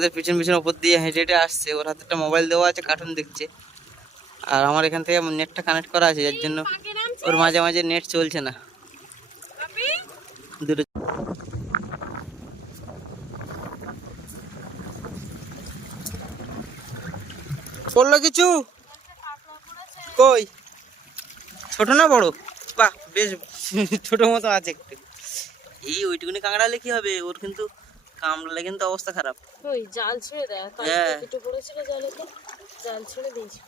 আমাদের পিছন পিছন ওপর দিয়ে হেঁটে হেঁটে আসছে। ওর হাতে একটা মোবাইল দেওয়া আছে কার্টুন দেখছে। আর আমার এখান থেকে নেটটা কানেক্ট করা আছে, যার জন্য ওর মাঝে মাঝে নেট চলছে না। দুটো পড়ল কিছু? কই? ছোট না বড়? বাহ, বেশ ছোট মতো আছে একটু। এই ওইটুকুনি কাঁকড়ালে কি হবে? ওর কিন্তু কামড়ালে কিন্তু অবস্থা খারাপ। ওই জাল ছেড়ে দেয় হ্যাঁ। দুটো পড়েছিল জলেতে জাল ছেড়ে দিয়েছি।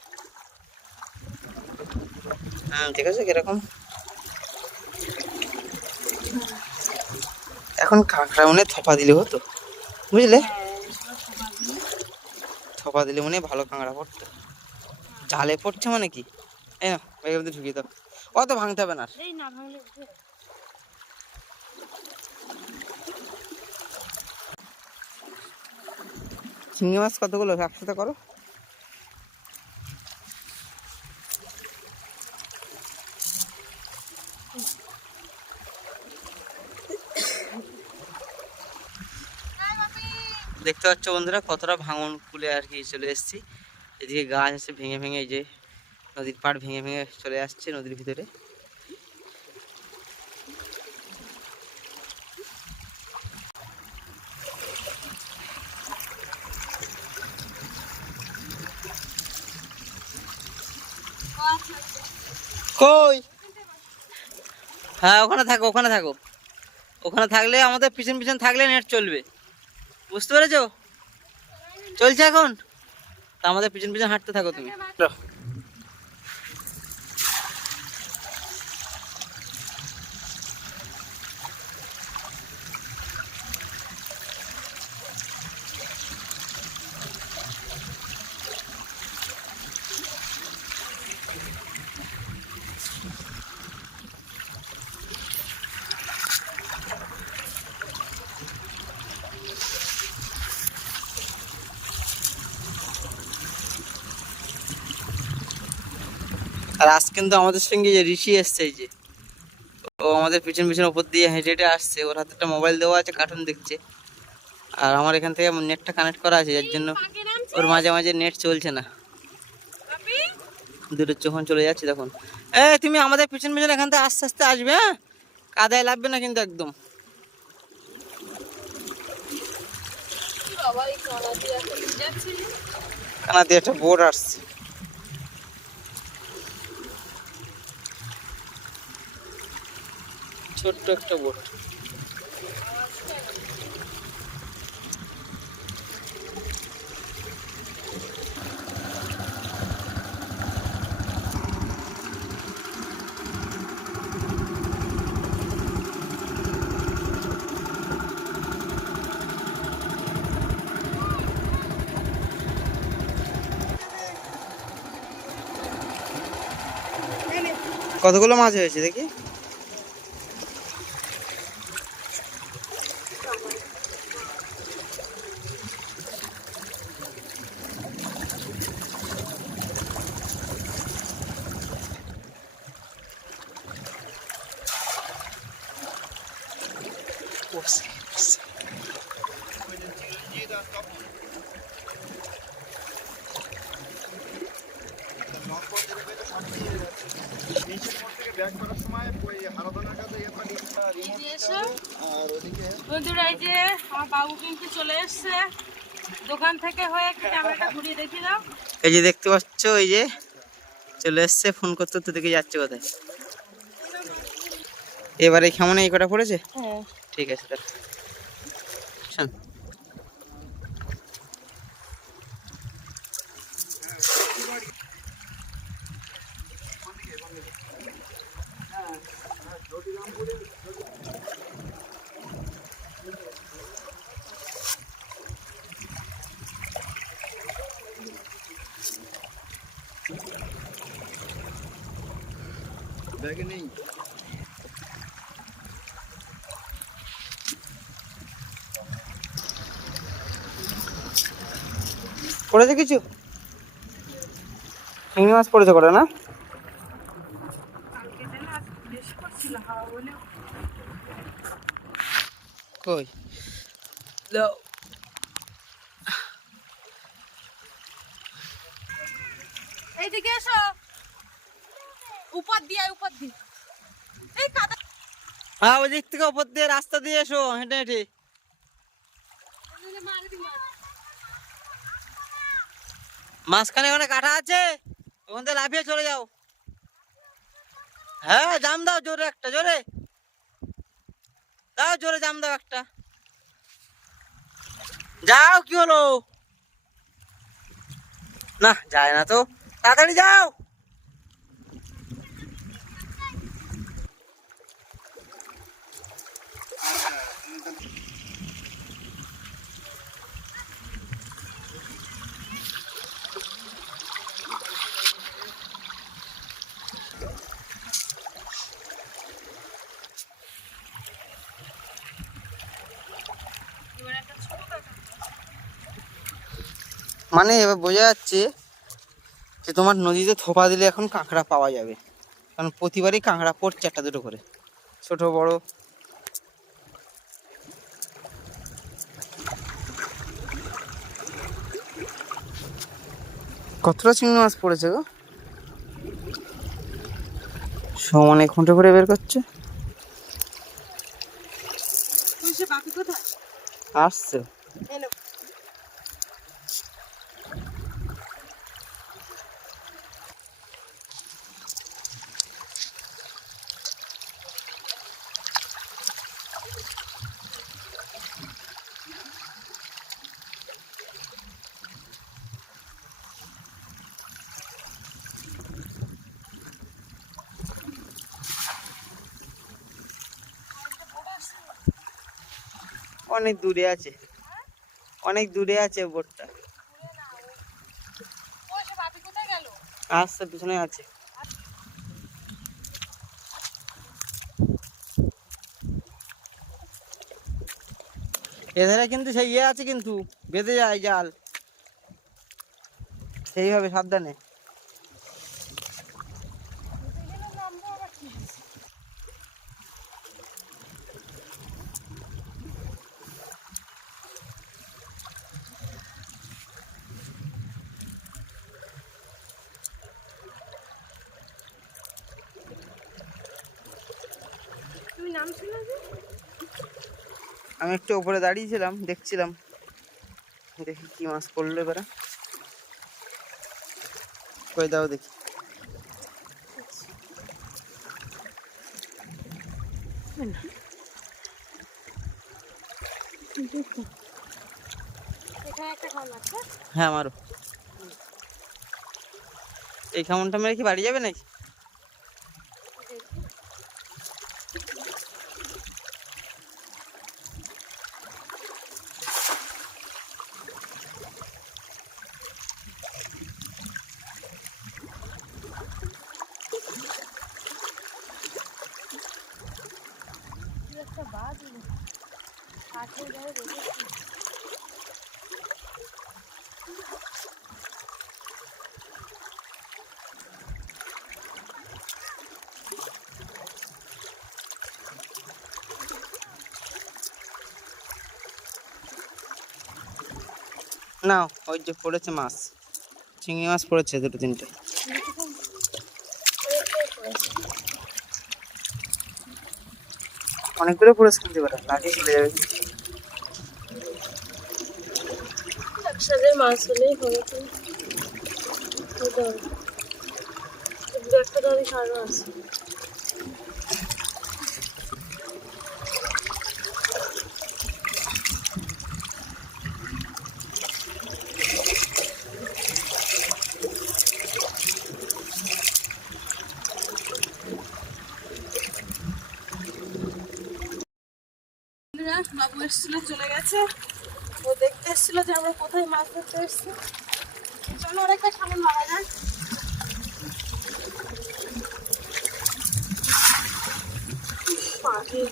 হ্যাঁ ঠিক আছে কীরকম? এখন কাঁকড়া মনে থপা দিলে হতো বুঝলে? থপা দিলে মনে ভালো কাঁকড়া পড়তো। জালে পড়ছে মানে কি? এই না ঢুকিয়ে দাও। অত ভাঙতে হবে না চিংড়ি মাছ কতগুলো? একসাথে করো। দেখতে পাচ্ছ বন্ধুরা, কতটা ভাঙন খুলে আর কি চলে এসেছি। এদিকে গাছ আছে ভেঙে ভেঙে যে নদীর পাড় ভেঙে ভেঙে চলে আসছে নদীর ভিতরে। কই? হ্যাঁ ওখানে থাকো ওখানে থাকো। ওখানে থাকলে আমাদের পিছন পিছন থাকলে নেট চলবে। বুঝতে পেরেছ? চলছে এখন? তা আমাদের পিছন পিছন হাঁটতে থাকো তুমি। আর আজ কিন্তু আমাদের সঙ্গে যে ঋষি এসছে এই যে, ও আমাদের পিছন পিছন ওপর দিয়ে হেঁটে হেঁটে আসছে। ওর হাতে একটা মোবাইল দেওয়া আছে কার্টুন দেখছে। আর আমার এখান থেকে নেটটা কানেক্ট করা আছে, যার জন্য ওর মাঝে মাঝে নেট চলছে না। দুটো যখন চলে যাচ্ছে তখন এ, তুমি আমাদের পিছন পিছন এখান থেকে আস্তে আস্তে আসবে হ্যাঁ? কাদায় লাগবে না কিন্তু একদম। কানা দিয়ে একটা বোর্ড আসছে। ছোট্ট একটা বোট। কতগুলো মাছ হয়েছে দেখি? বন্ধুরা এই যে আমার বাবু কিন্তু চলে এসছে। দোকান থেকে হয়ে একটু ক্যামেরাটা ঘুরিয়ে দেখি দাও। এই যে দেখতে পাচ্ছ এই যে চলে এসছে ফোন করতে তো দেখে যাচ্ছে কোথায়। এবারে কেমন এই কটা পড়েছে? হ্যাঁ। ঠিক আছে ব্যাগে পড়েছে কিছু? চিংড়ি মাছ পড়েছে করে না? কই? এইদিকে এসো। উপর দিয়ে উপর দিয়ে। এই কাদা হ্যাঁ ওই দিক থেকে ওপর দিয়ে রাস্তা দিয়ে এসো, হেঁটে হেঁটে। মাঝখানে ওখানে কাটা আছে, ওখান থেকে লাফিয়ে চলে যাও। হ্যাঁ জাম দাও জোরে একটা, জোরে। দাও জোরে জাম দাও একটা। যাও, কি হলো? না, যায় না তো। তাড়াতাড়ি যাও। মানে এবার বোঝা যাচ্ছে যে তোমার নদীতে থোপা দিলে এখন কাঁকড়া পাওয়া যাবে। কারণ প্রতিবারই কাঁকড়া পড়ছে একটা দুটো করে। ছোট বড়। কতটা চিংড়ি মাছ পড়েছে গো? সমানে খুঁটে করে বের করছে। আসছে। অনেক দূরে আছে। অনেক দূরে আছে বোটটা। আসছে পিছনে আছে। এধারে কিন্তু সেই ইয়ে আছে কিন্তু, বেঁধে যায় জাল। সেইভাবে সাবধানে। আমি একটু উপরে দাঁড়িয়েছিলাম দেখছিলাম। দেখি কি মাছ পড়ল এবারে। কই দাও দেখি। হ্যাঁ আমারও এই খামনটা মেরে কি বাড়ি যাবে নাকি? কাঠের গায়ে রেখেছি না, ওই যে পড়েছে মাছ। চিংড়ি মাছ পড়েছে দুটো, তিনটে। অনেকগুলো পড়েছে কিন্তু লাঠি চলে যাবে। একসাথে মাছ হলেই হবে তো। একটা দামি সারও আছে। বাবু এসেছিল চলে গেছে। ও দেখতে এসেছিল যে আমরা কোথায় মাছ ধরতে এসেছি। চলো অনেকটা একটা মারা যায়। পাখি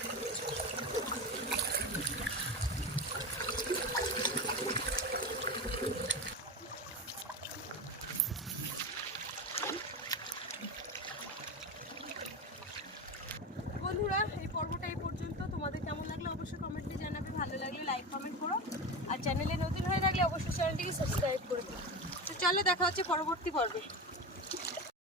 বন্ধুরা এই পর্বটা এই পর্যন্ত তোমাদের কেমন লাগল অবশ্যই কমেন্টে জানাবে ভালো লাগলে লাইক কমেন্ট করো আর চ্যানেলে নতুন হয়ে থাকলে অবশ্যই চ্যানেলটিকে সাবস্ক্রাইব করে দিও তো চলো দেখা হচ্ছে পরবর্তী পর্বে।